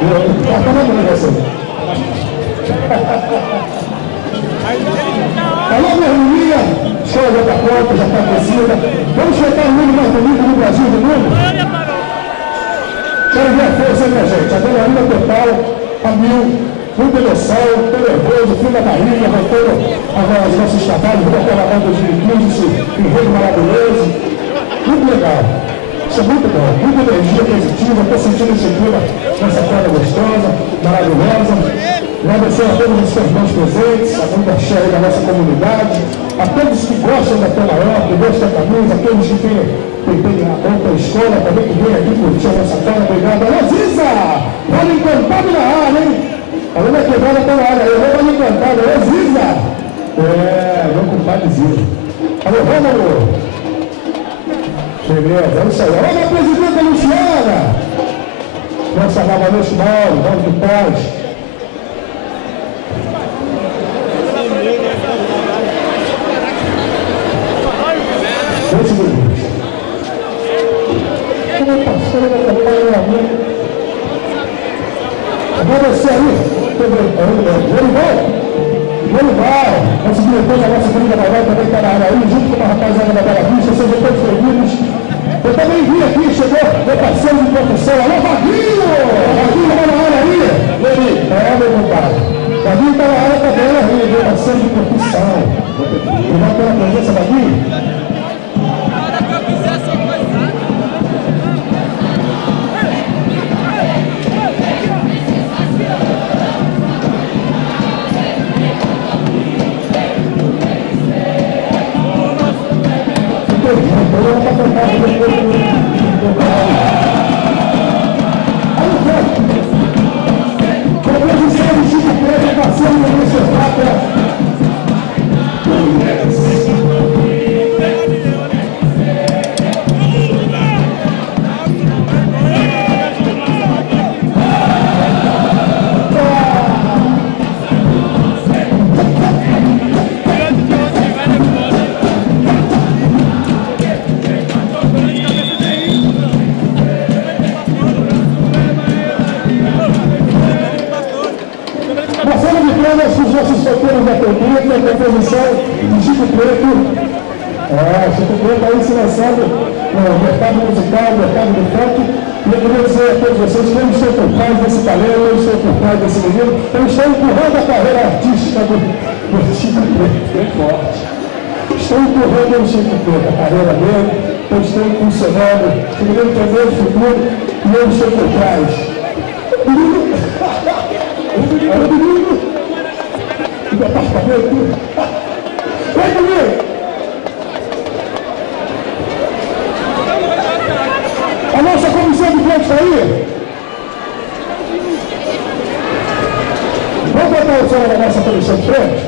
Tá na mão, você. Alô, minha irmã, show já está pronta, já está aquecida. Vamos chegar o mundo mais bonito do Brasil do mundo? Quero ver a força, minha gente. Adrenalina total, a mil, muita emoção, tô nervoso, frio na barriga, voltando aos nossos trabalhos, voltando a banda de 2015, esse enredo maravilhoso. Muito legal. Isso é muito bom, muita energia positiva, estou sentindo esse clima nessa corda gostosa, maravilhosa. Agradecer a todos os irmãos presentes, a muita cheia da nossa comunidade, a todos que gostam da Tela Maior, que gostam da camisa, a todos que têm a outra escola também, que vem aqui curtir a nossa tela. Obrigado. Alô, Ziza! Vale encantado na área, hein? Alô, minha quebrada está na área. Alô, vale encantado. Alô, Ziza! Meu compadre Ziza. Alô, Rômulo! Beleza, é isso aí. Alô, minha presidenta Luciana! Nossa nova noite, Mauro, vamos de paz. Como pastor da campanha, agradecer aí, Lorival, nosso diretor da nossa querida Bairro também está na área aí, junto com a rapaziada da Bela Vista, sejam todos bem-vindos. Eu também vi aqui, chegou meu parceiro de produção, alô, Vaguinho! Vaguinho está na área aí? Meu compadre. Vaguinho está na área também, meu parceiro de produção. Obrigado pela presença, Vaguinho. Os nossos solteiros da cultura, que é a composição de Chico Preto. Chico Preto aí se lançando no mercado musical, no mercado do funk. E eu queria dizer a todos vocês que eu estou por trás desse talento, eu estou por trás desse menino, eu estou empurrando a carreira artística do Chico Preto, bem forte. Estou empurrando o Chico Preto, a carreira dele, eu estou impulsionando, o menino tem meu futuro e eu estou por trás. O menino! Departamento. Vem comigo! A nossa comissão de frente está aí? Vamos botar o som da nossa comissão de frente?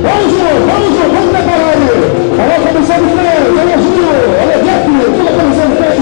Vamos preparar aí! A nossa comissão de frente, olha Gil, olha Jeff, toda a comissão de frente,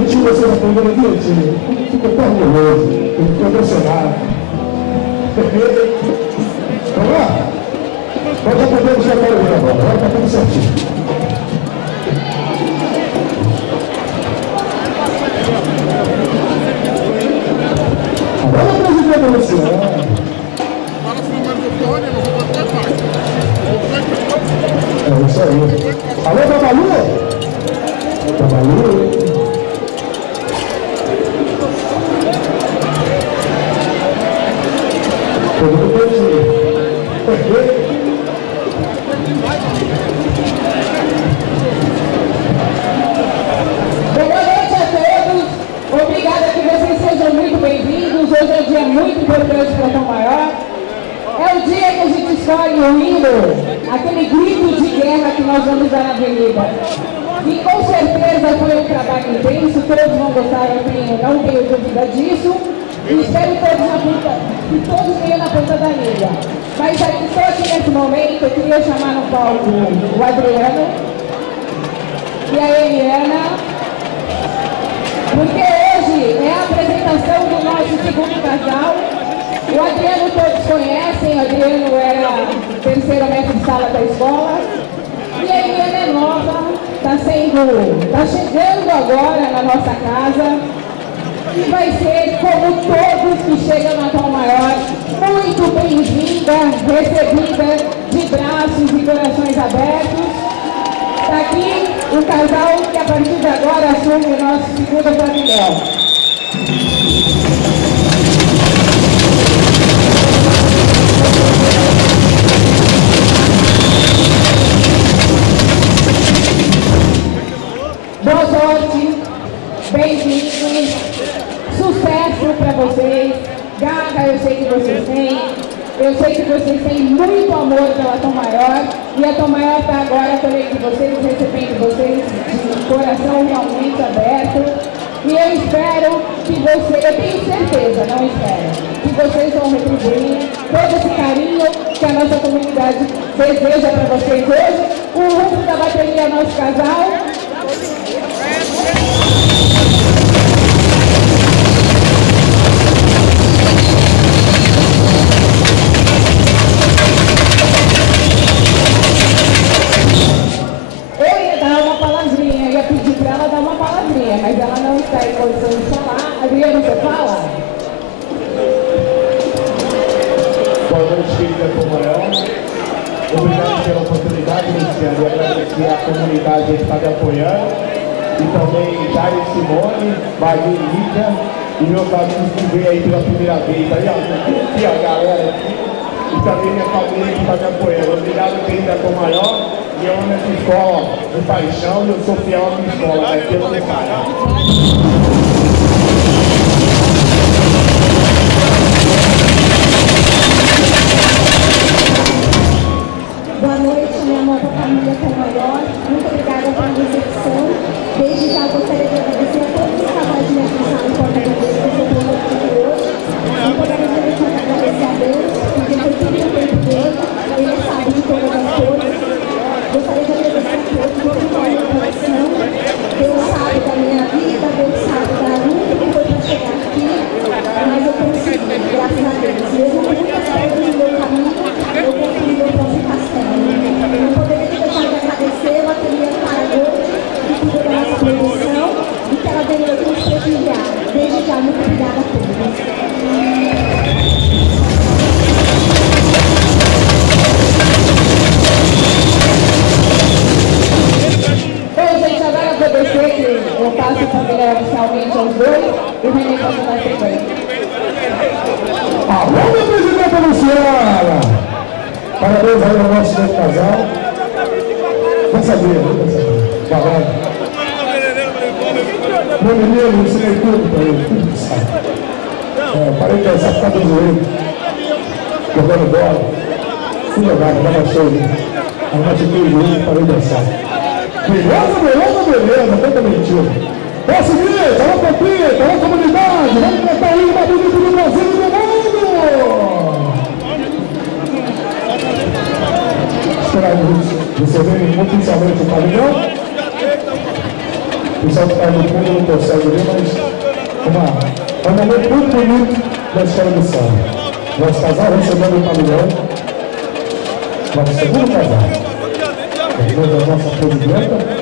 divertir, vocês aprenderam a divertir. Fico tão orgulhoso, fico emocionado. Perfeito? Vamos lá? Nós já podemos já para o agora está tudo certinho. Agora o presidente Luciano. Fala se não vai no fone, eu vou botar mais. É isso aí. Alô, Babalu? Babalu? Todo mundo pode. Perfeito? Boa noite a todos. Obrigada que vocês sejam muito bem-vindos. Hoje é um dia muito importante para Tom Maior. É o dia que a gente escolhe o hino, aquele grito de guerra que nós vamos dar na avenida. E com certeza foi um trabalho intenso, todos vão gostar, não tenho dúvida disso. E espero que todos venham na ponta da língua. Mas aqui, só aqui nesse momento, eu queria chamar no palco o Adriano e a Eliana, porque hoje é a apresentação do nosso segundo casal. O Adriano todos conhecem, o Adriano era terceiro mestre de sala da escola. E a Eliana é nova, está chegando agora na nossa casa. E vai ser, como todos que chegam na Tom Maior, muito bem-vinda, recebida de braços e corações abertos. Está aqui o casal que a partir de agora assume o nosso segundo pavilhão. Boa sorte, bem-vindos, sucesso para vocês, garra eu sei que vocês têm, eu sei que vocês têm muito amor pela Tom Maior e a Tom Maior está agora colhendo vocês, recebendo vocês de coração realmente aberto e eu espero que vocês, eu tenho certeza, não espero, que vocês vão retribuir todo esse carinho que a nossa comunidade deseja para vocês hoje. O Rufo da bateria é nosso casal. Mas ela não está em condição de falar. Adriano, você fala? Boa noite, querida Tom Maior. Obrigado pela oportunidade, Luciano, e agradecer a comunidade que está me apoiando. E também Jair Simone, Bahia e Lídia, e meus amigos que veio aí pela primeira vez. Aí, ó, aqui a galera aqui. E também minha família que está me apoiando. Obrigado, querida Tom Maior. E eu amo essa escola de paixão e eu sou fiel à minha escola, vai ter um cara. Boa noite, minha amada família Tom Maior. Muito obrigada pela recepção. Desde já gostaria de agradecer a todos os casais de minha função em Porta do Deus que eu estou aqui hoje. Não poderia deixar de agradecer a Deus, porque foi tudo no tempo dele. Ele sabe de todas as coisas. Gostaria de agradecer a todos, muito bom no coração. Deus sabe da minha vida, Deus sabe da luta que foi para chegar aqui, mas eu consegui, graças a Deus. Mesmo com muitas pedras no meu caminho, eu consegui meu próprio castelo. Não poderia deixar de agradecer a bateria Paragon, que cuida da nossa produção, e que ela veio nos prestigiar. Desde já, muito obrigada a todos. Eu passo familiar oficialmente aos dois e o René pode dar sequência. Alô, minha presidenta Luciana! Parabéns aí ao nosso novo casal. Vai saber, vai saber. Falando. Meu menino, ensinei tudo para ele, tudo que sabe. Parei de pensar por causa do joelho. Jogando bola. Tudo legal, dava show. A noite do joelho, parei de pensar. Beleza, tanta mentira. É o seguinte, alô Pepita, alô comunidade, vamos cantar o hino mais bonito do Brasil e do mundo! Esperar eles receberem oficialmente o pavilhão. O pessoal que está no fundo não consegue ver, mas é um momento muito bonito da história do samba. Nosso casal recebendo o pavilhão. Nosso segundo casal. A nossa presidenta.